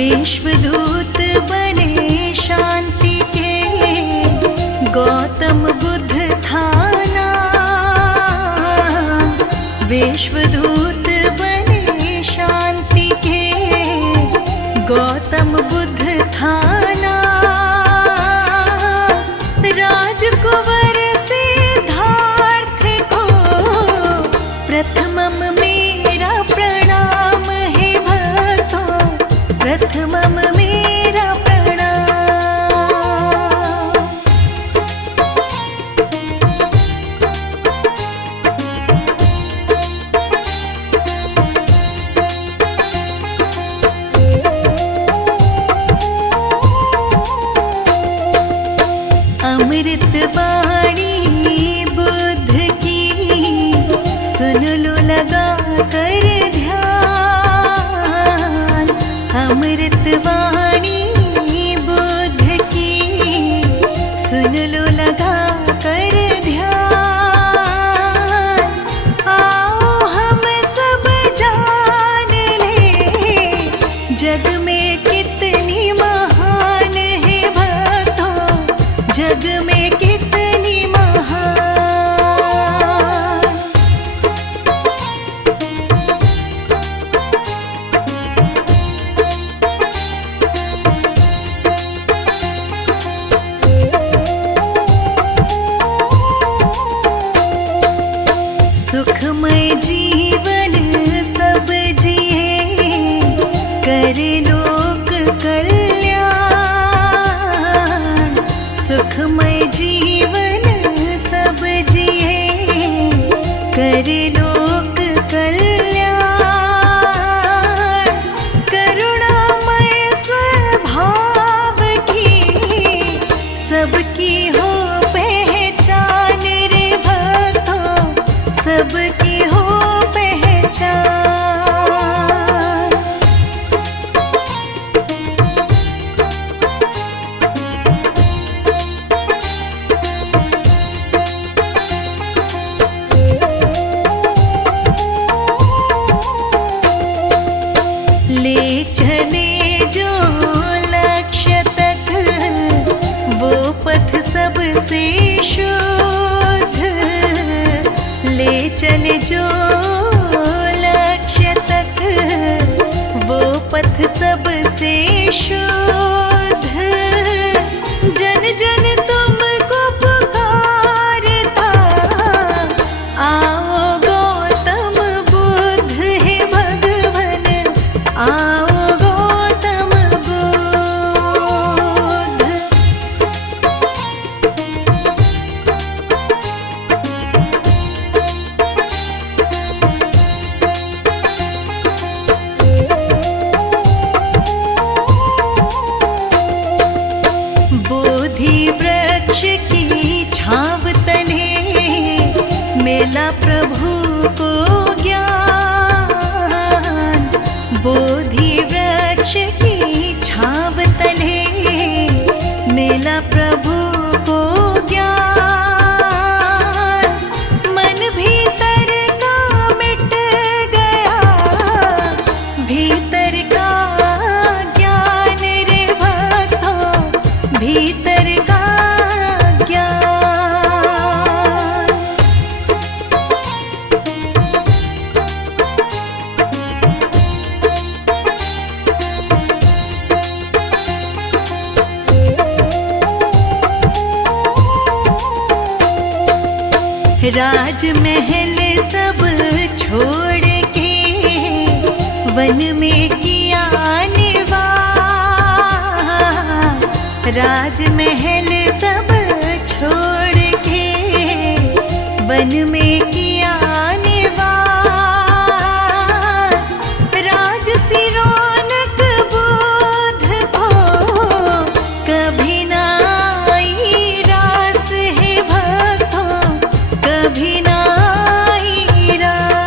विश्वदूत बने शांति के, गौतम बुद्ध था नाम। विश्वदूत बने शांति के, गौतम बुद्ध था नाम। राजकुंवर सिद्धार्थ को प्रथमम मेरा प्रणाम है भक्तों, प्रथमम मेरा प्रणाम। अमृत वाणी बुद्ध की, सुन लो लगा कर ध्यान। अमृत वाणी बुद्ध की, सुन लो लगा कर ध्यान। आओ हम सब जान ले, जग में कितनी महान है भक्तों, जग में कितनी महान। सुखमय जीवन सब जिए, करे लोक कल्याण। सुखमय जीवन सब जिए, करे लोक कल्याण। करुणामय स्वभाव की, सबकी हो पहचान रे भक्तों, सबकी हो पहचान। ले चले जो लक्ष्य तक, वो पथ सबसे शुद्ध। ले चले जो लक्ष्य तक, वो पथ सबसे शुद्ध। जन जन तुमको पुकारता, आओ गौतम बुद्ध है भगवन, आओ गौतम बुद्ध। बोधि वृक्ष की छांव तले, मेला प्रभु को ज्ञान। बोधि वृक्ष की छांव तले, मेला प्रभु को ज्ञान। मन भीतर का मिट गया, भीतर का ज्ञान रे भक्तों, भीतर का ज्ञान। राजमहल सब छोड़ के, वन में किया निवास। राजमहल सब छोड़ के, वन में किया निवास। राजसी रौनक बुद्ध को, कभी ना आई रास है भक्तों, कभी ना आई रास।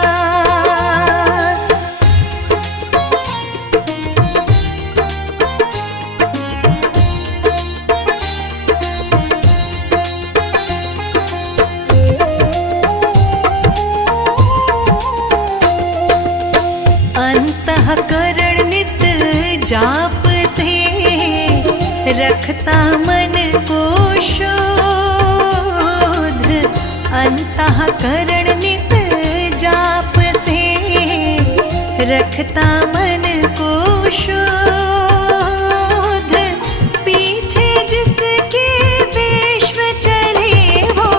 रखता मन को शुद्ध, अंतःकरण नित जाप से रखता मन को शुद्ध। पीछे जिसके विश्व चले वो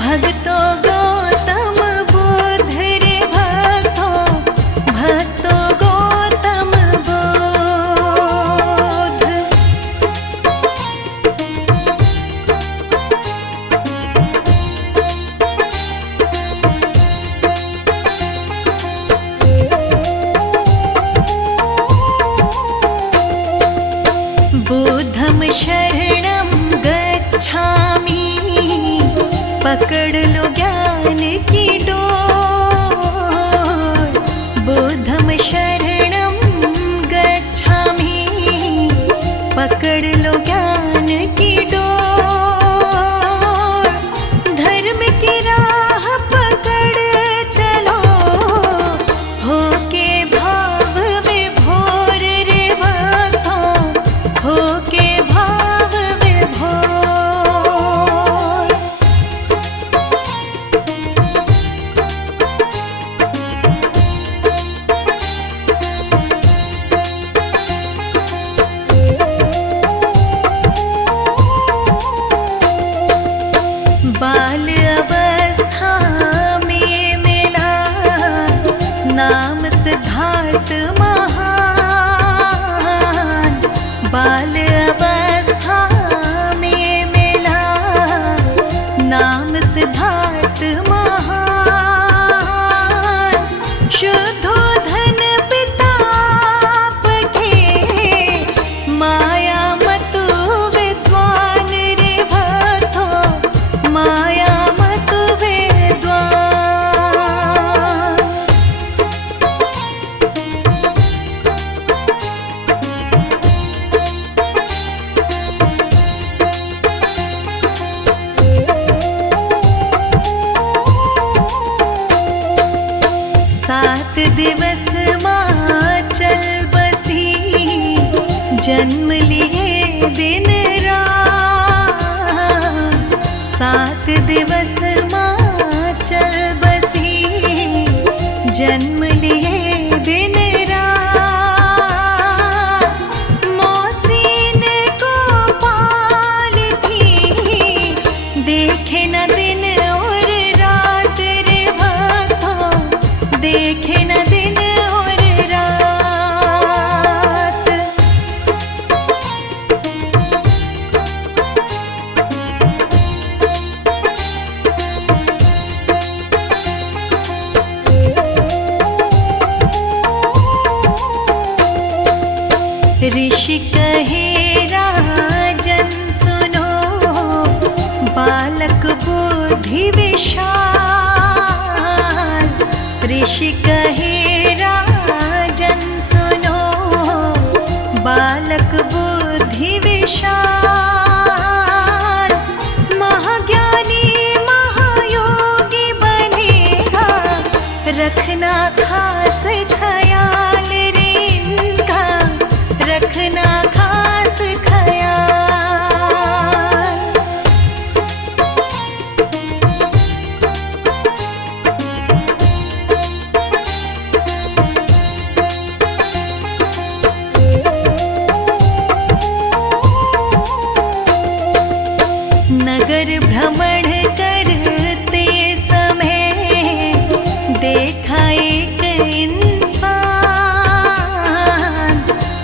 भक्तों गौतम बुद्ध रे भक्तों, भक्तों गौतम बुद्ध। बुद्धं शरणं गच्छामि, पकड़ लो ज्ञान की डोर। बुद्धं शरणं गच्छामि, पकड़ लो ज्ञान की डोर। धर्म की राह पकड़ चलो, होके भाव विभोर रे भक्तों, होके भाव विभोर। बाल अवस्था में मिला नाम सिद्धार्थ महान। बाल अवस्था में मिला नाम सिद्धार्थ महान। शुद्धोधन पिता के माया मतु विद्वान रे भक्तों, माया मतु विद्वान। सात दिवस माँ चल बसी, जन्म लिए दिन रात। सात दिवस माँ चल बसी, जन्म लिए दिन रात। मौसीन को पालती, देखे न दिन और रात रे भक्तों, देखे न दिन और रात। ऋषि कहे राजन सुनो, बालक बुद्धि विशाल। ऋषि कहे राजन सुनो, बालक बुद्धि विशाल। महाज्ञानी महायोगी बनेगा, रखना खास ख्याल रे इनका, रखना खास ख्याल। नगर भ्रमण करते समय देखा एक इंसान।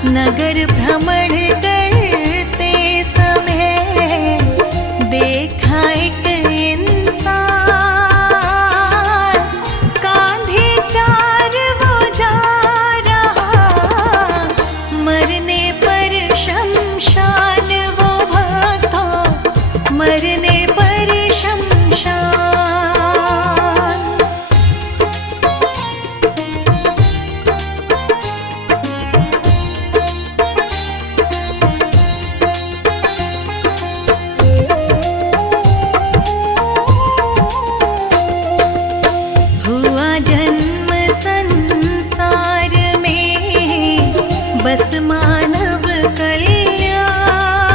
नगर भ्रमण करते समय देखा एक इंसान। कांधे चार वो जा रहा, मरने पर शमशान वो भक्तों, मरने पर शमशान। हुआ जन्म संसार में, बस मानव कल्याण।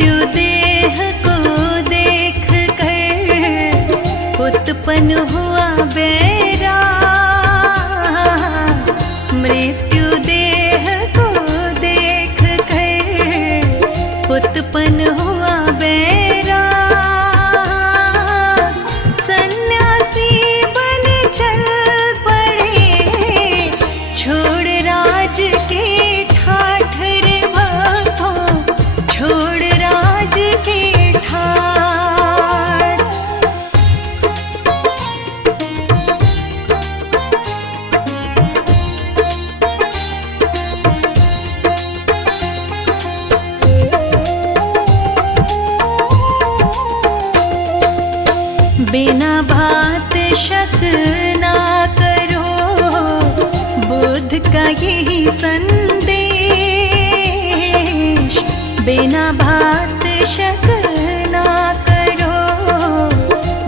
मृत्यु देह को देख कर उत्पन्न हुआ बैराग। मृत्यु देह को देख कर उत्पन्न हुआ बैराग। सन्यासी बन चल पड़े, छोड़ राज के ठाठ रे भक्तों, छोड़ राज के ठाठ। बिना बात शक ना करो, बुद्ध का यही संदेश। बिना बात शक ना करो,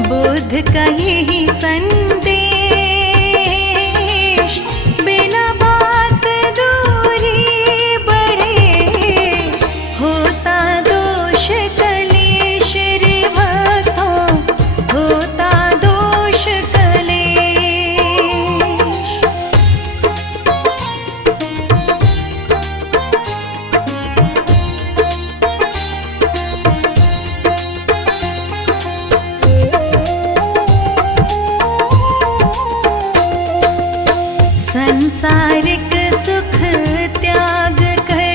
बुद्ध का यही संदेश। बिना बात दूरी बढ़े, होता दोष कलेश रे भक्तों, होता दोष कलेश। संसारिक सुख त्याग कर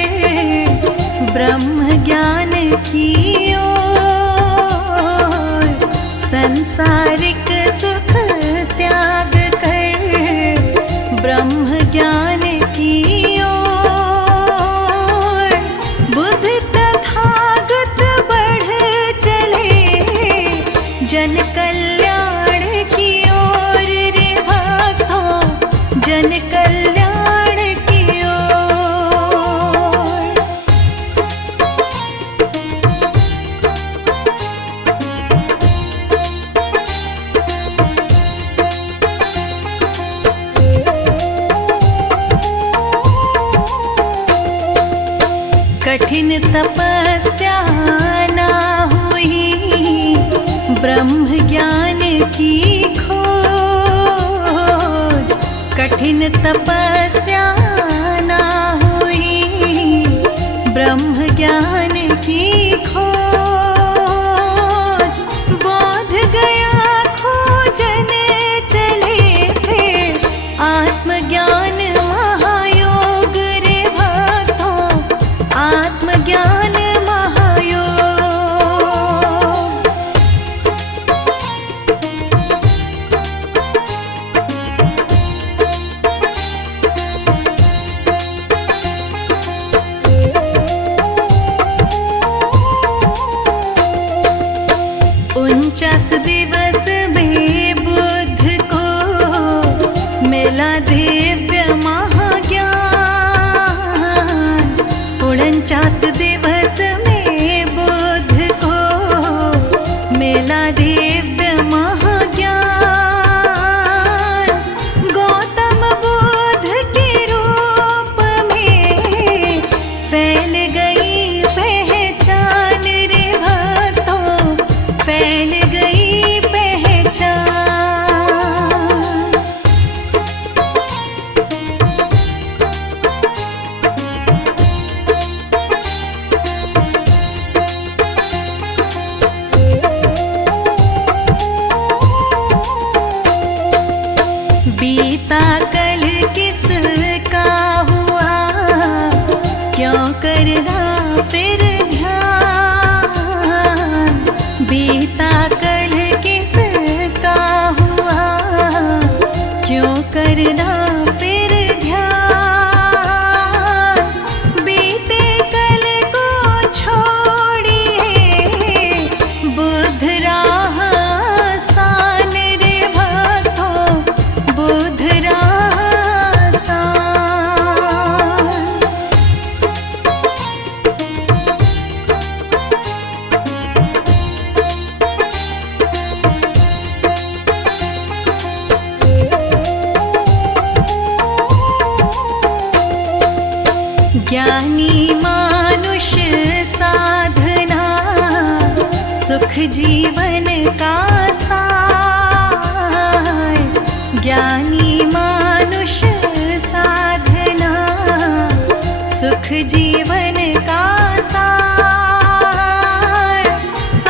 ब्रह्म ज्ञान की ओर। संसारिक सुख त्याग कर ब्रह्म ज्ञान की ओर। बुद्ध तथागत बढ़ चले, जन कल्याण की ओर रे भक्तों, जन कल्याण की ओर। कठिन तपस्या ना हुई, ब्रह्म ज्ञान की खोज। कठिन तपस्या ना हुई, ब्रह्म ज्ञान की खोज। बोध गया खोजन चले फिर, आत्मज्ञान महायोग रे भक्तों, आत्मज्ञान जीवन का सार, ज्ञानी मानुष साधना, सुख जीवन का सार।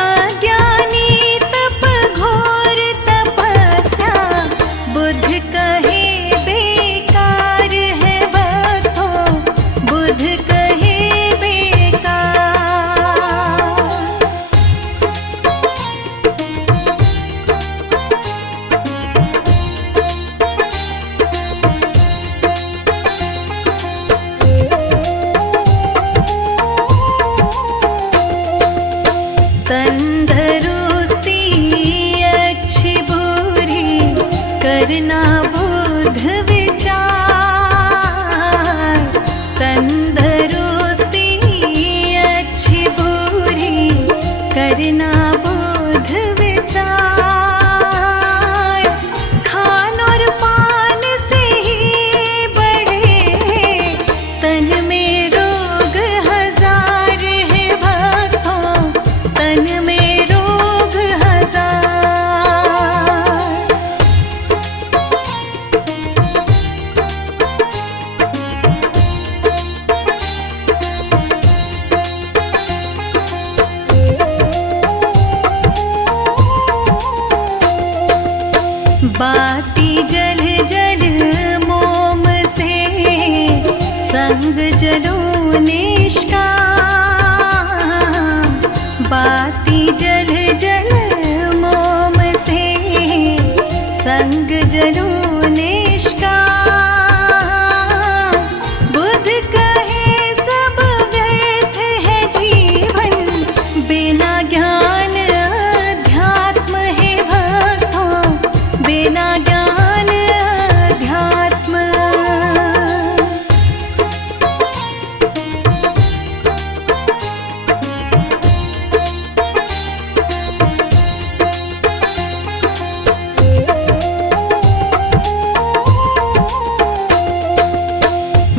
अज्ञानी तप घोर तपस्या, बुद्ध कहे बेकार है भक्तों, बुद्ध कहे तंदरुस्ती अच्छी बुरी करना बुद्ध विचार, तंदरुस्ती अच्छी बुरी करना बुद्ध विचार। खान और पान से ही बढ़े तन में रोग हजार है भक्तों, तन में रोग हजार। बाती जल जल मोम से, संग जलो निष्काम। बाती जल जल मोम से, संग जलो निष्काम। बुद्ध कहे सब व्यर्थ है जीवन, बिना ज्ञान अध्यात्म है भक्तों, बिना ज्ञान अध्यात्म।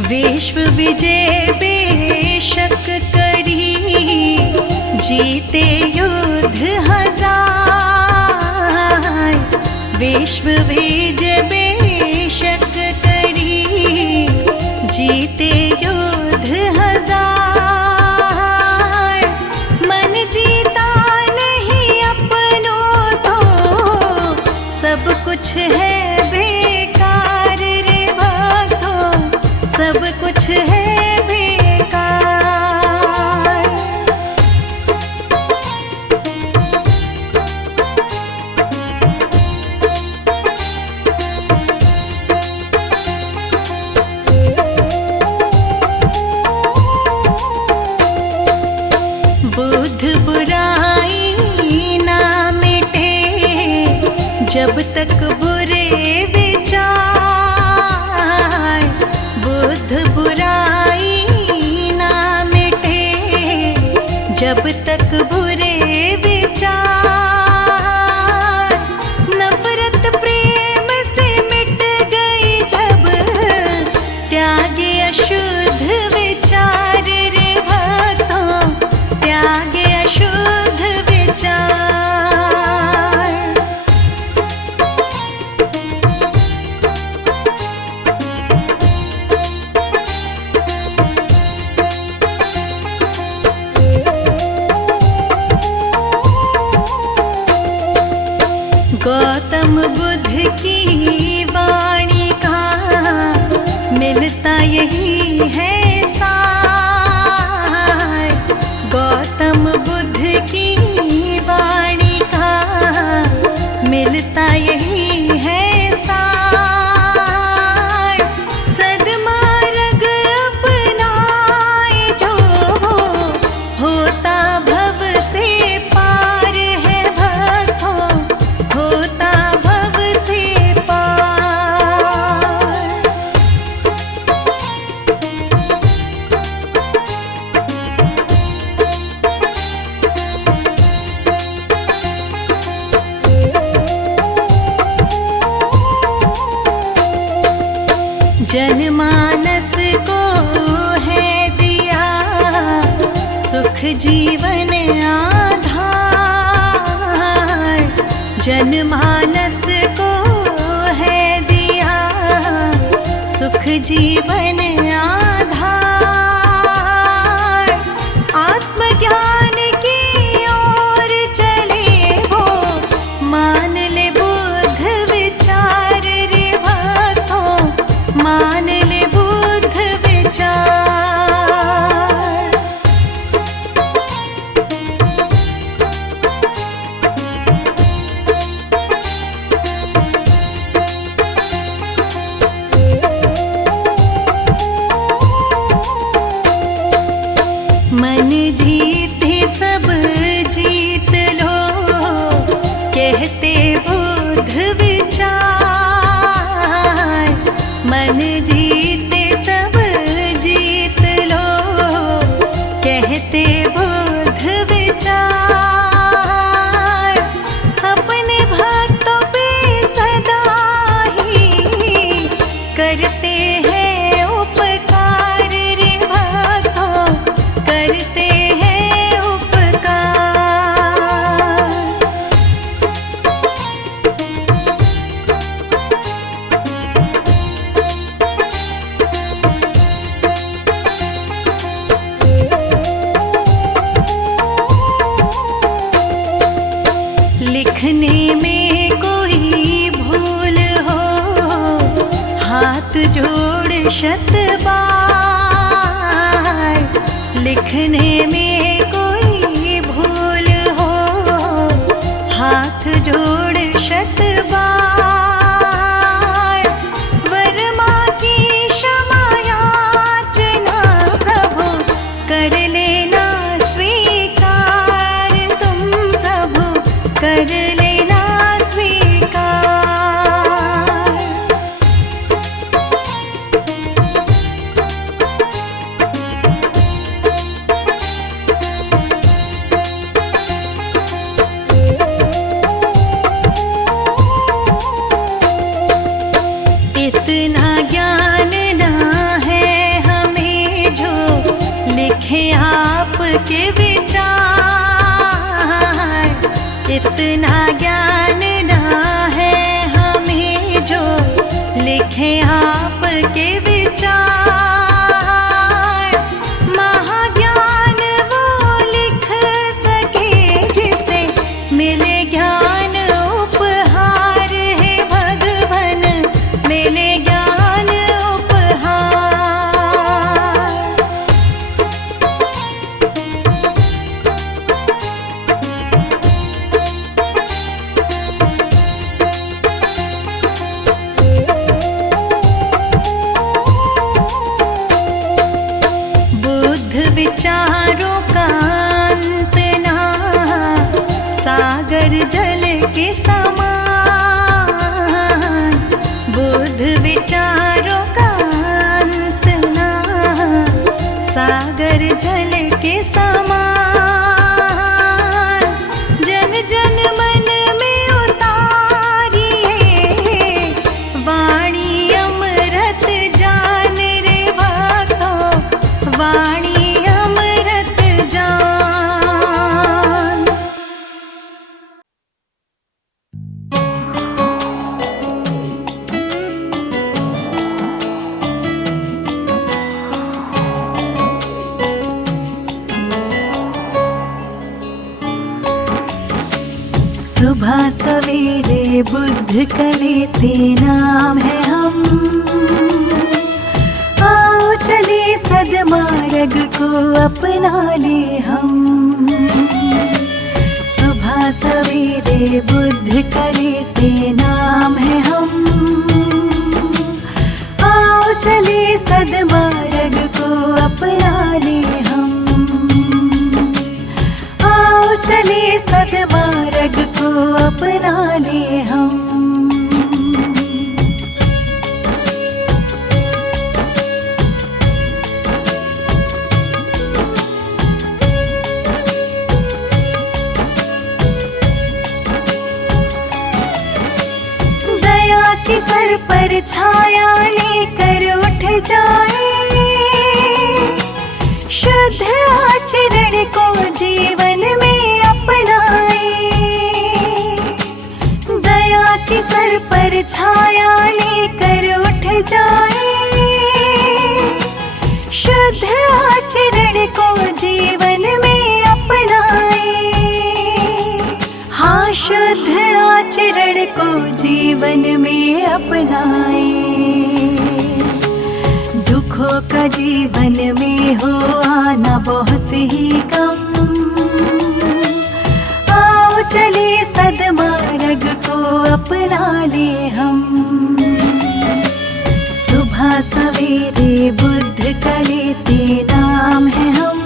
विश्व विजय बेशक करी, जीते युद्ध हजार। विश्व विजय बेशक करी, जीते युद्ध हजार। मन जीता नहीं अपनों तो, सब कुछ है बेकार रे भक्तों, सब कुछ है बेकार। बुद्ध बुराई ना मिटे जब तक बुरे विचार, बुद्ध बुराई ना मिटे जब तक बुरे विचार। नफरत प्रेम से मिट गई जब, त्यागे अशुद्ध विचार रे भक्तों, त्यागे अशुद्ध विचार। गौतम बुद्ध की वाणी का मिलता यही है सार। गौतम बुद्ध की वाणी का मिलता यही है सार। सद्मार्ग अपनाए जो, होता भव से पार है भक्तों, होता भव से पार। जनमानस को है दिया सुख जीवन आधार। जनमानस को है दिया सुख जीवन आधार। आत्मज्ञान की ओर चले वो, मान ले बुद्ध विचार रे भक्तों, मान ले बुद्ध विचार। मन जीते सब जीत लो, कहते बुद्ध विचार। मन जीते सब जीत लो, कहते बुद्ध विचार। अपने भक्तों पे सदा ही करते हैं उपकार रे भक्तों, करते हैं उपकार। लिखने में कोई भूल हो, हाथ जोड़ शत बार। लिखने में कोई भूल हो, हाथ जोड़ शत बार। वर्मा की क्षमा याचना प्रभु, कर लेना स्वीकार तुम प्रभु, कर लेना स्वीकार। इतना ज्ञान ना है हमें जो लिखे आपके विचार। इतना ज्ञान ना है हमें जो लिखे आपके विचार। महाज्ञान वो लिख सके जिसे मिले ज्ञान उपहार है भगवन, मिले ज्ञान उपहार। बुद्ध विचारों का अंत ना, सागर जल के समान। बुद्ध विचारों का अंत ना, सागर जल के समान। जन जन मन में उतारिए वाणी अमृत जान रे भक्तों, वाणी अमृत जान। सुबह सवेरे बुद्ध कलेते नाम है हम, आओ चले सद्मार्ग को अपना ले हम। सुबह सवेरे बुद्ध कलेते नाम है हम, आओ चले सद्मार्ग को अपना ले हम। आओ चले सद्मार्ग को अपना ले हम। दया की सर पर छाया लेकर उठ जाए, शुद्ध आचरण को जीवन में अपनाए। जीवन में अपनाए। दुखों का जीवन में हो आना बहुत ही कम, आओ चले सद्मार्ग को अपना ले हम। सुबह सवेरे बुद्ध का लेते नाम है हम,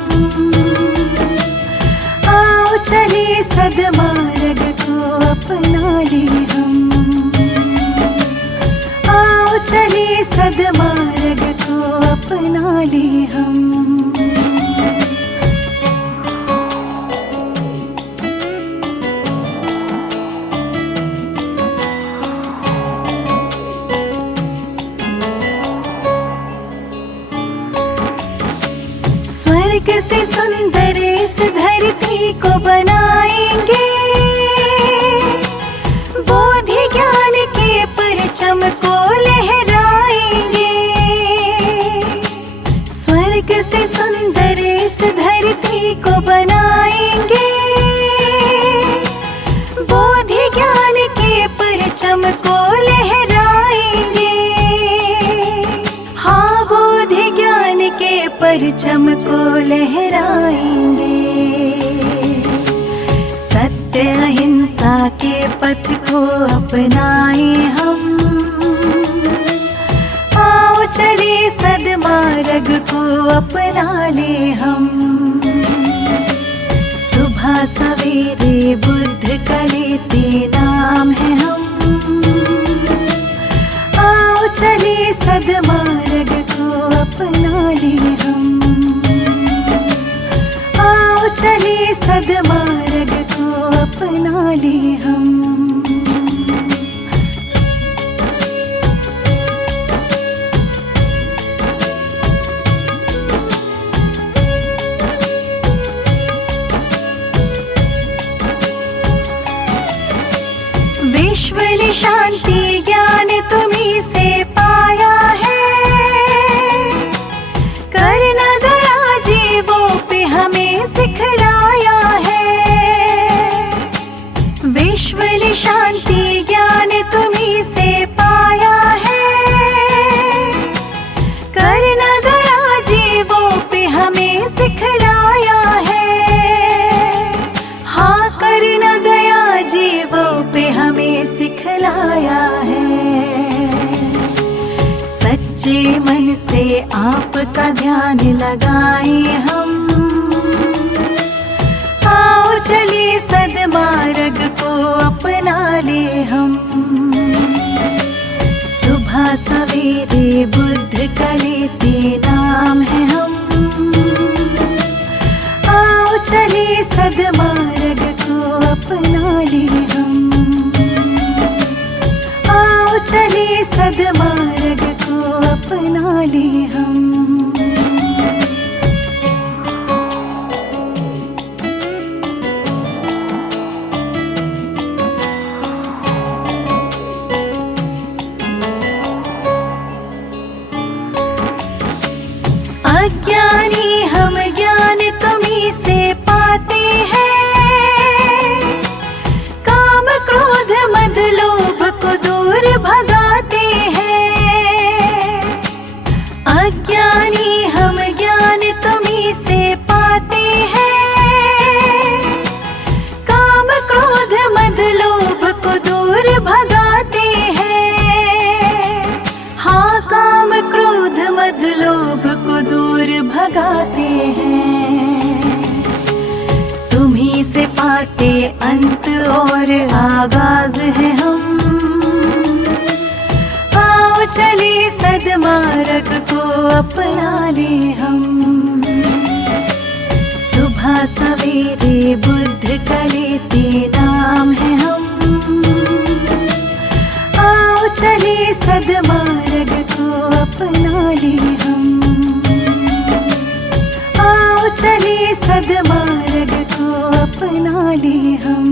आओ चले सद्मार्ग को अपना ले हम। आओ चले सद्मार्ग को अपना ले हम। स्वर्ग से सुंदर इस धरती को बनाएंगे, बोधि ज्ञान के परचम को लहराएंगे। स्वर्ग से सुंदर इस धरती को बनाएंगे, बोधि ज्ञान के परचम को लहराएंगे। हाँ, बोधि ज्ञान के परचम को लहराएंगे। सत्य अहिंसा के पथ को अपनाए हम, आओ चले सद्मार्ग को अपना ले हम। सुबह सवेरे बुद्ध का लेते नाम है हम, आओ चले सद्मार्ग को अपना ले हम। आओ चले सद्मार्ग को अपना ले हम। विश्व शांति ज्ञान तुम्हीं से पाया है, करना दया जीवों पे हमें सिखलाया है। विश्व शांति ज्ञान तुम्हीं से पाया है, करना दया जीवों पे हमें सिखलाया है। हाँ, करना दया जीवों पे हमें सिखलाया है। सच्चे मन से आपका ध्यान लगाए हम, आओ चले सद्मार्ग को अपना ले हम। सुबह सवेरे बुद्ध का लेते नाम है हम, आओ चले सद्मार्ग को अपना ले हम। आओ चले सद्मार्ग को अपना ले हम। अज्ञानी हम ज्ञान तुम्हीं से पाते हैं, काम क्रोध मद लोभ को दूर भगाते हैं। अज्ञानी हम ज्ञान तुम्हीं से पाते हैं, काम क्रोध मद लोभ को दूर भगाते हैं। हाँ, काम क्रोध मद लोभ को दूर भगाते हैं। तुम्हीं से पाते अंत और आगाज है हम, आओ चले सद्मार्ग को अपना ले हम। सुबह सवेरे बुद्ध का लेते नाम है हम, आओ चले सद्मार्ग को अपना ले हम। आओ चले सद्मार्ग को अपना ले हम।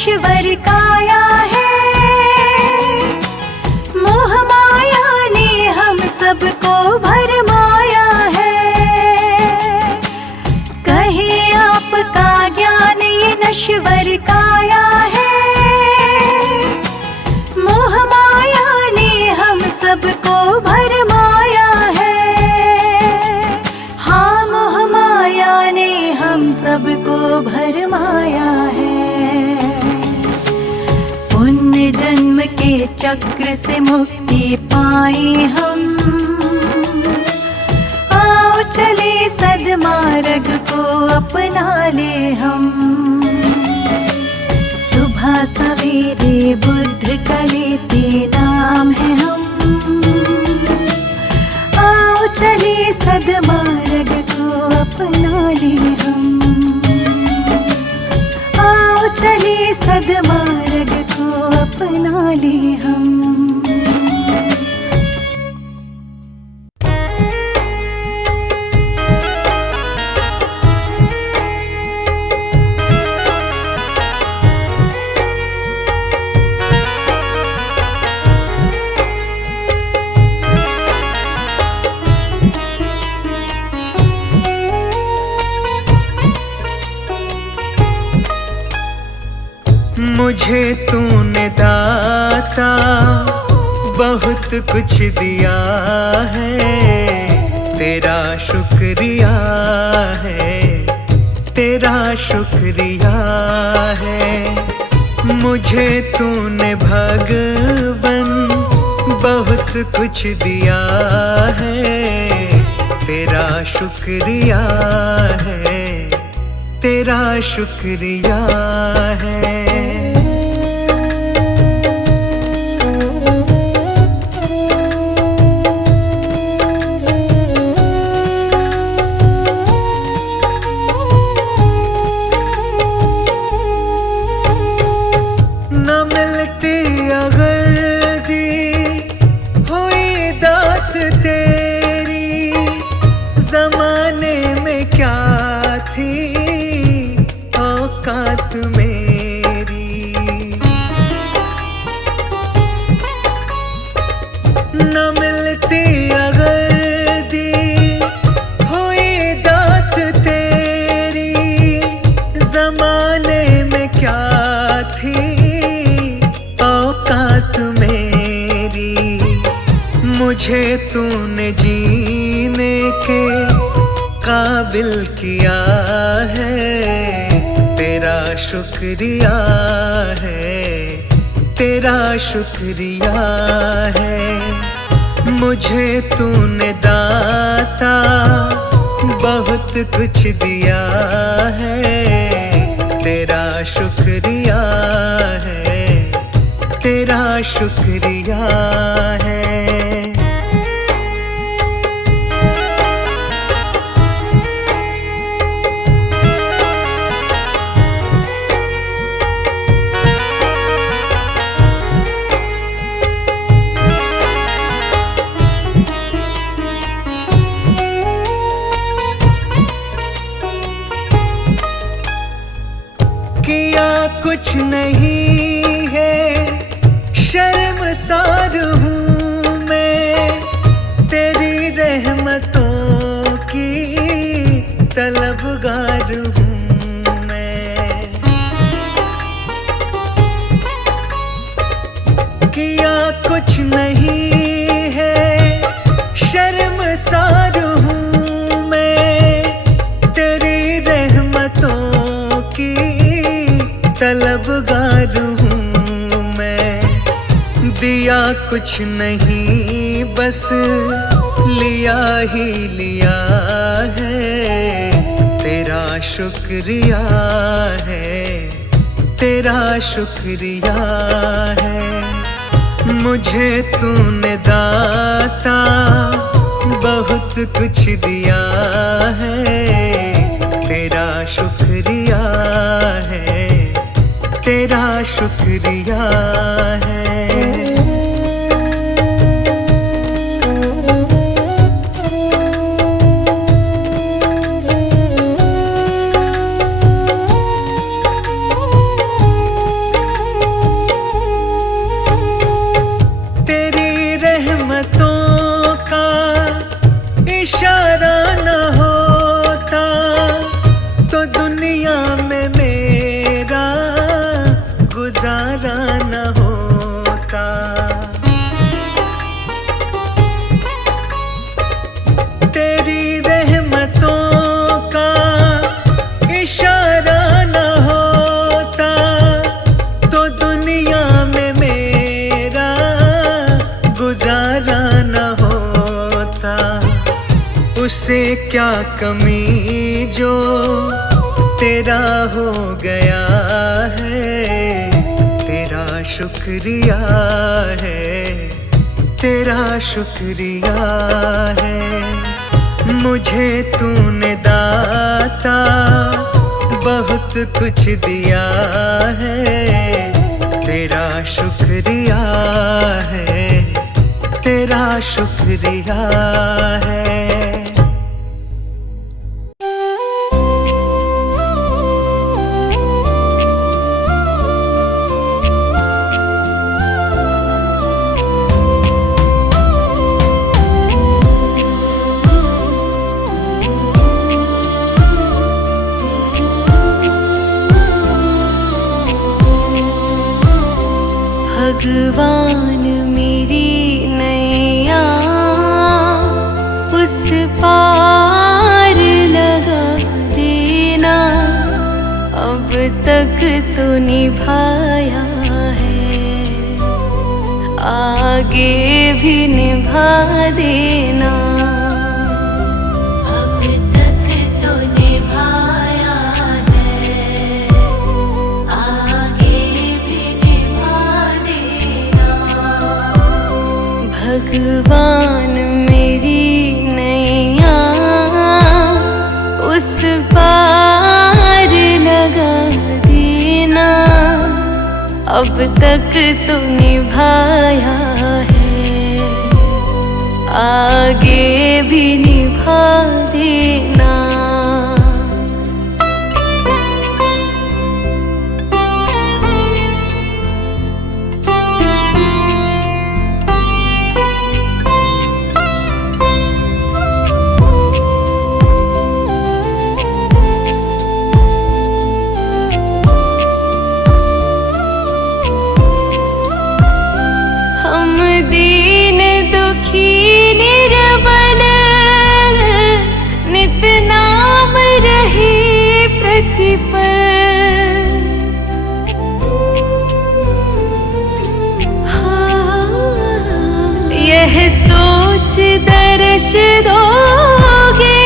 नश्वर काया है। मोह माया ने हम सबको भरमाया है। कहे आपका ज्ञान ये नश्वर काया है। मोह माया ने हम सबको भरमाया है। हाँ, मोह माया ने हम सबको भरमाया है। पुण्य जन्म के चक्र से मुक्ति पाए हम। आओ चले सद्मार्ग को अपना ले हम। सुबह सवेरे बुद्ध का लेते नाम है हम। आओ चले सद्मार्ग को अपना ले हम। आओ चले सद्मार्ग को अपना ले हम। मुझे तूने दाता बहुत कुछ दिया है। तेरा शुक्रिया है, तेरा शुक्रिया है। मुझे तूने भगवन बहुत कुछ दिया है। तेरा शुक्रिया है, तेरा शुक्रिया है। मुझे तूने जीने के काबिल किया है। तेरा शुक्रिया है, तेरा शुक्रिया है। मुझे तूने दाता बहुत कुछ दिया है। तेरा शुक्रिया है, तेरा शुक्रिया है। किया कुछ नहीं है, शर्मसार हूँ मैं। तेरी रहमतों की तलबगार हूँ मैं। किया कुछ नहीं है, शर्मसार हूँ मैं। तेरी रहमतों की तलबगार हूँ मैं। दिया कुछ नहीं, बस लिया ही लिया है। तेरा शुक्रिया है, तेरा शुक्रिया है। मुझे तूने दाता बहुत कुछ दिया है। तेरा शुक्रिया है, तेरा शुक्रिया है। मुझसे क्या कमी जो तेरा हो गया है, तेरा शुक्रिया है, तेरा शुक्रिया है। मुझे तूने दाता बहुत कुछ दिया है, तेरा शुक्रिया है, तेरा शुक्रिया है। भगवान मेरी नैया उस पार लगा देना, अब तक तो निभाया है, आगे भी निभा देना। अब तक तो निभाया है, आगे भी निभा देना। भगवान मेरी नैया उस पार लगा देना, अब तक तो निभाया है, आगे भी निभा देना। हम दीन दुखी निर्बल नित नाम रहे प्रतिपल, यह सोच दर्श दोगे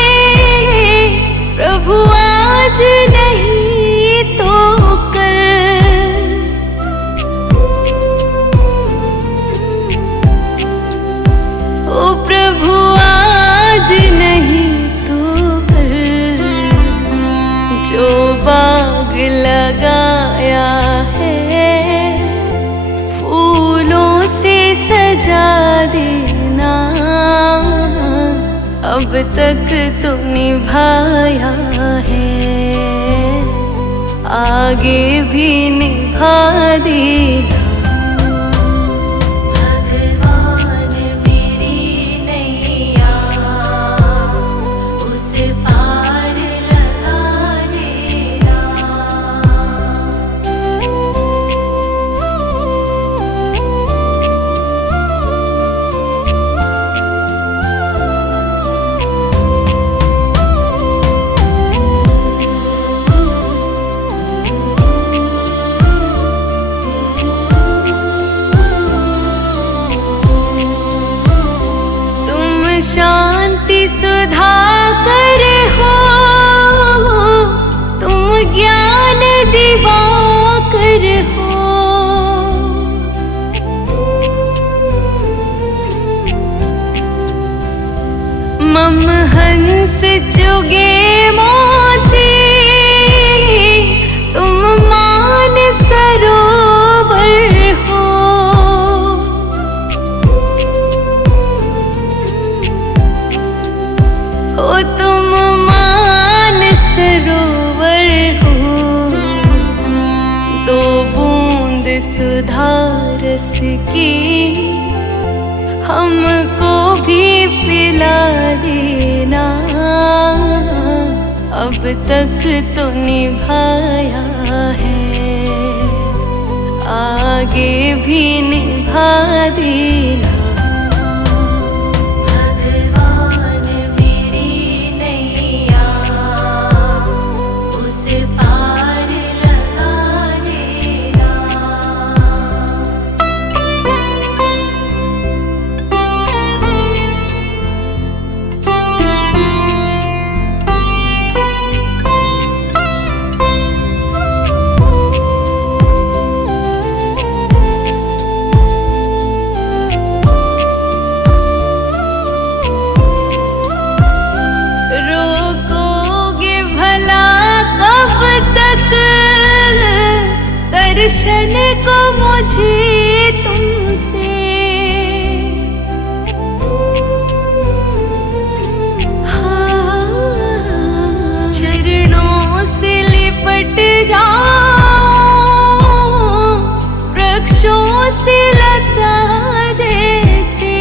प्रभु आज नहीं तो कल। ओ प्रभु आज नहीं तो कल, जो बाग लगाया है फूलों से सजा देना, अब तक तो निभाया है, आगे भी निभा देना। भगवान मेरी नैया उस पार लगा देना। शांति सुधाकर हो, तुम ज्ञान दिवाकर हो, मम हंस चुगे मोती, तुम मान सरोवर हो। ओ तुम मान सरोवर हो, दो बूंद सुधा रस की हमको भी पिला देना, अब तक तो निभाया है, आगे भी निभा देना। दर्शन को मुझे तुमसे, हाँ, चरणों से लिपट जाऊं वृक्षों से लता जैसे,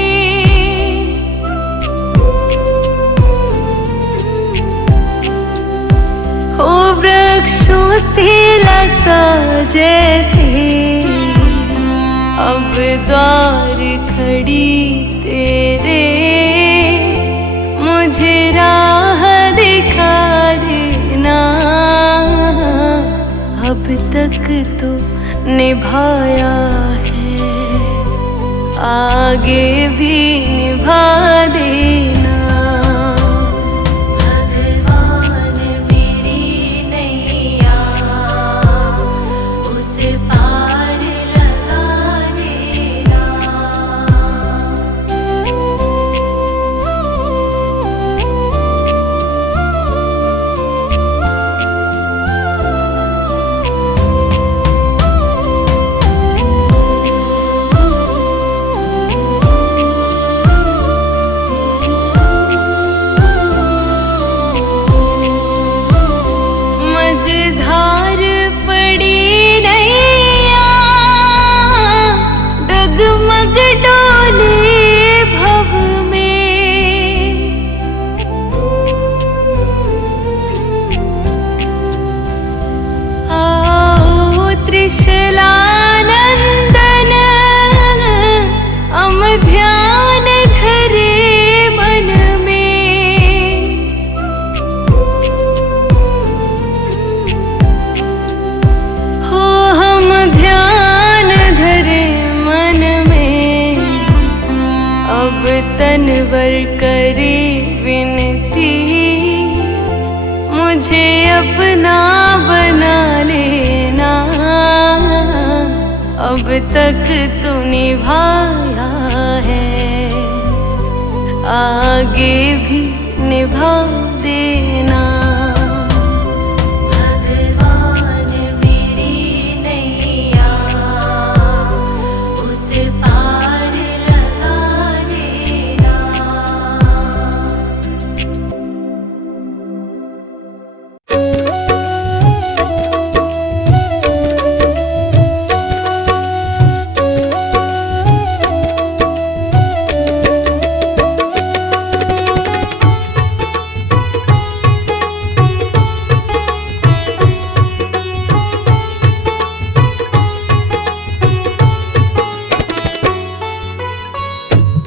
ओ वृक्षों से लता जैसे अब द्वार खड़ी तेरे, मुझे राह दिखा देना। अब तक तो निभाया है, आगे भी निभा देना। त्रिशलानंदन अम ध्यान धरे मन में, हो हम ध्यान धरे मन में। अब तनवर करे विनती, मुझे अपना बना लेना। अब तक तो निभाया है, आगे भी निभा देना। भगवान मेरी नैया उस पार लगा देना।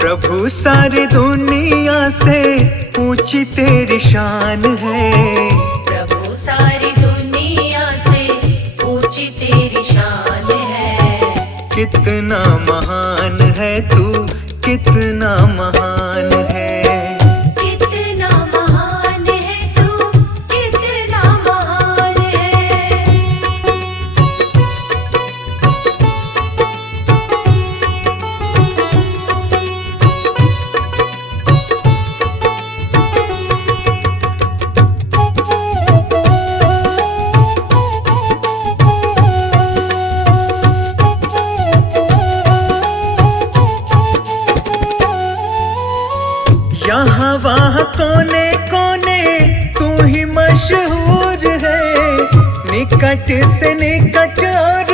प्रभु सारी दुनिया से ऊंची तेरी शान है, प्रभु सारी दुनिया से ऊंची तेरी शान है। कितना महान है तू, कितना महान है, कितना महान है तू, कितना महान है। यहाँ वहाँ कोने कोने तू ही मशहूर है, निकट से निकट और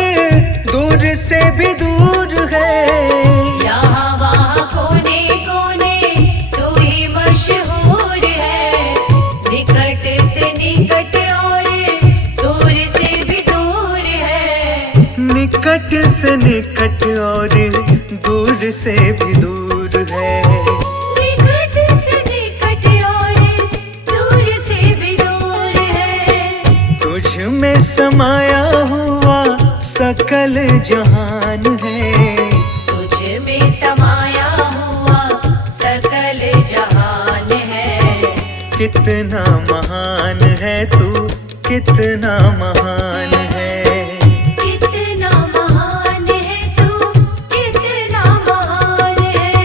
दूर से भी दूर है। यहाँ वहाँ कोने कोने तू ही मशहूर है, निकट से निकट और दूर से भी दूर है। निकट से निकट और दूर से भी दूर है। में समाया हुआ सकल जहान है, तुझ में समाया हुआ सकल जहान है। कितना महान है तू, कितना महान है, कितना महान है तू, कितना महान है।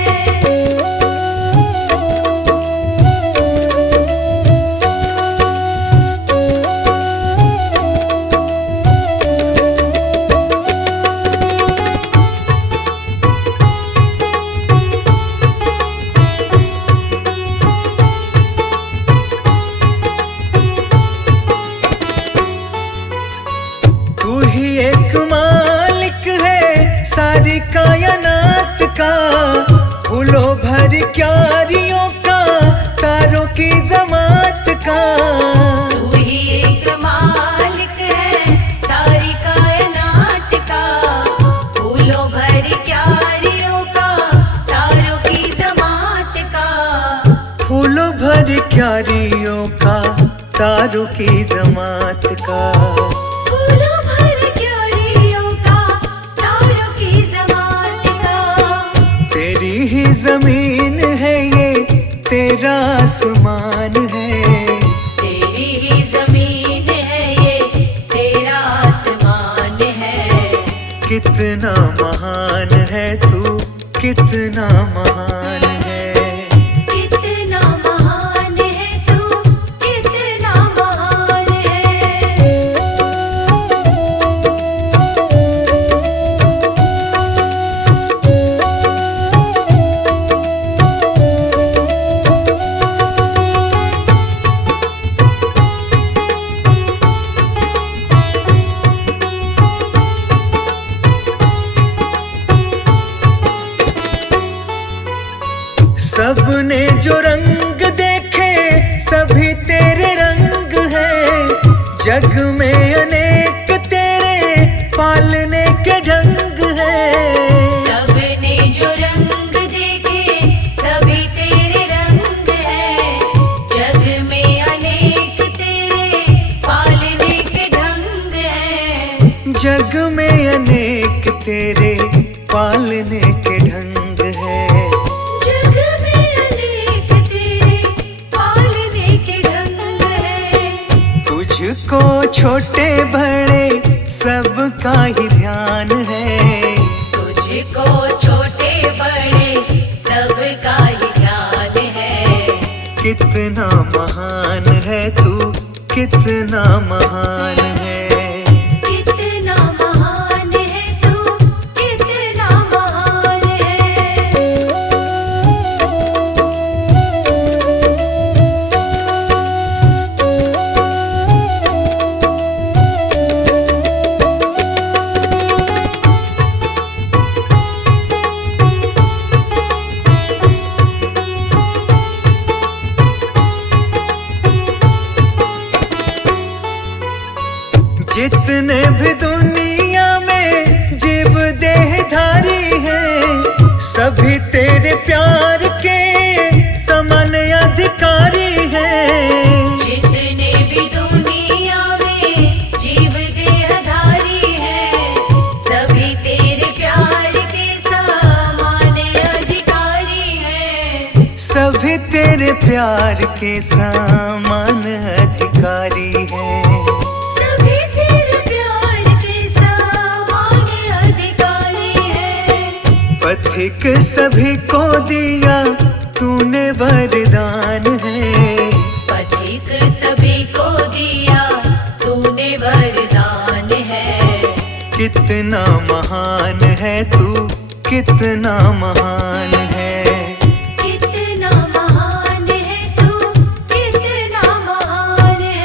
तारों की जमात का। फूलों भर क्यारियों का, तारों की जमात का। तेरी ही जमीन है ये, तेरा आसमान है। तेरी ही जमीन है ये, तेरा आसमान है। कितना महान है तू, कितना महान है। कितना महान है तू, कितना महान है। सबने जो रंग देखे सभी तेरे रंग हैं। जग में अनेक तेरे पालने के ढंग हैं। सबने जो रंग देखे सभी तेरे रंग हैं। जग में अनेक तेरे पालने के ढंग हैं। जग में अनेक तेरे पालने के ढंग हैं। जग में अनेक तेरे पालने के ढंग हैं। तुझको छोटे बड़े सबका ही ध्यान है। तुझको छोटे बड़े सबका ही ध्यान है। कितना महान है तू, कितना महान है। कितना महान है तू, कितना महान है। जितने भी दुनिया में जीव देहधारी हैं, सभी तेरे प्यार के समान अधिकारी हैं। जितने भी दुनिया में जीव देहधारी हैं, सभी तेरे प्यार के समान अधिकारी हैं। सभी तेरे प्यार के समान अधिकारी हैं। सभी तेरे प्यार के समान अधिकारी हैं। पथिक सभी को दिया तूने वरदान है। पथिक सभी को दिया तूने वरदान है। कितना महान है तू, कितना महान है। कितना महान है तू, कितना महान है।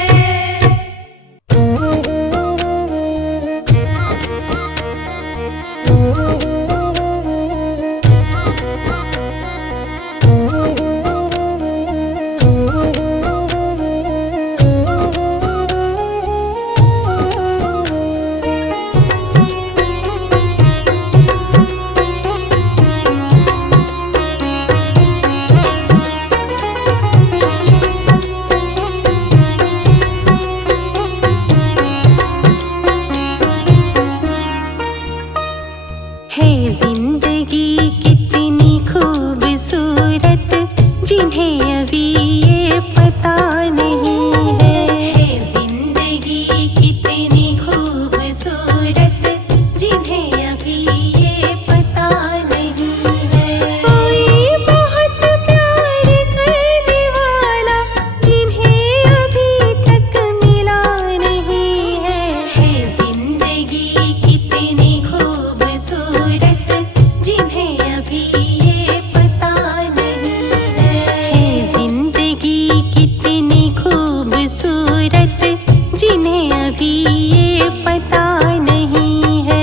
है जिंदगी कितनी खूबसूरत, जिन्हें अभी ये पता नहीं है। है जिंदगी कितनी खूबसूरत, जिन्हें अभी ये पता नहीं है। कोई बहुत प्यार करने वाला, जिन्हें अभी तक मिला नहीं है। है जिंदगी कितनी खूबसूरत, जिन्हें अभी ये पता नहीं है। है जिंदगी कितनी खूबसूरत, जिन्हें अभी ये पता नहीं है।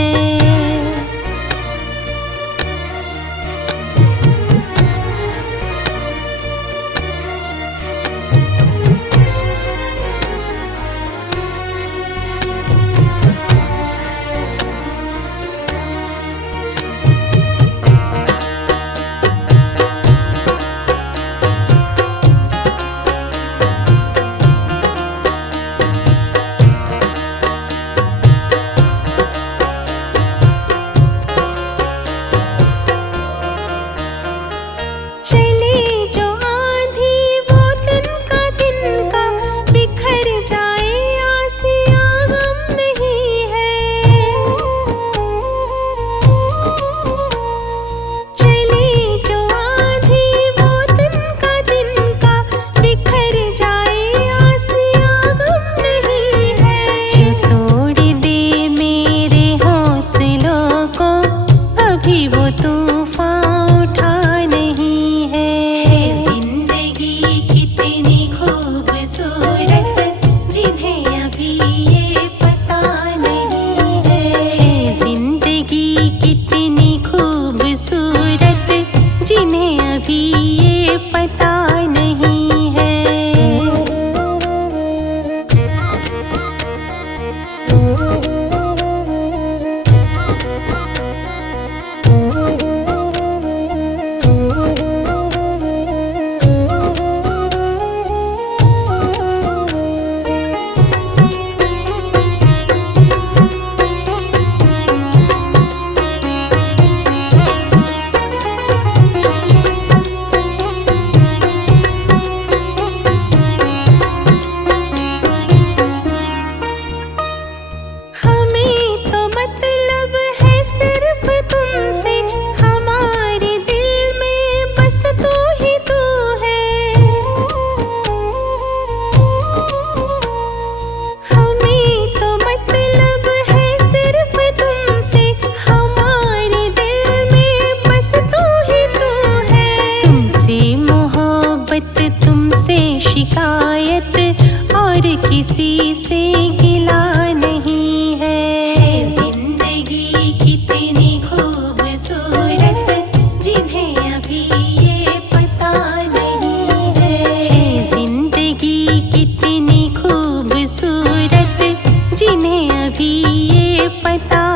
पता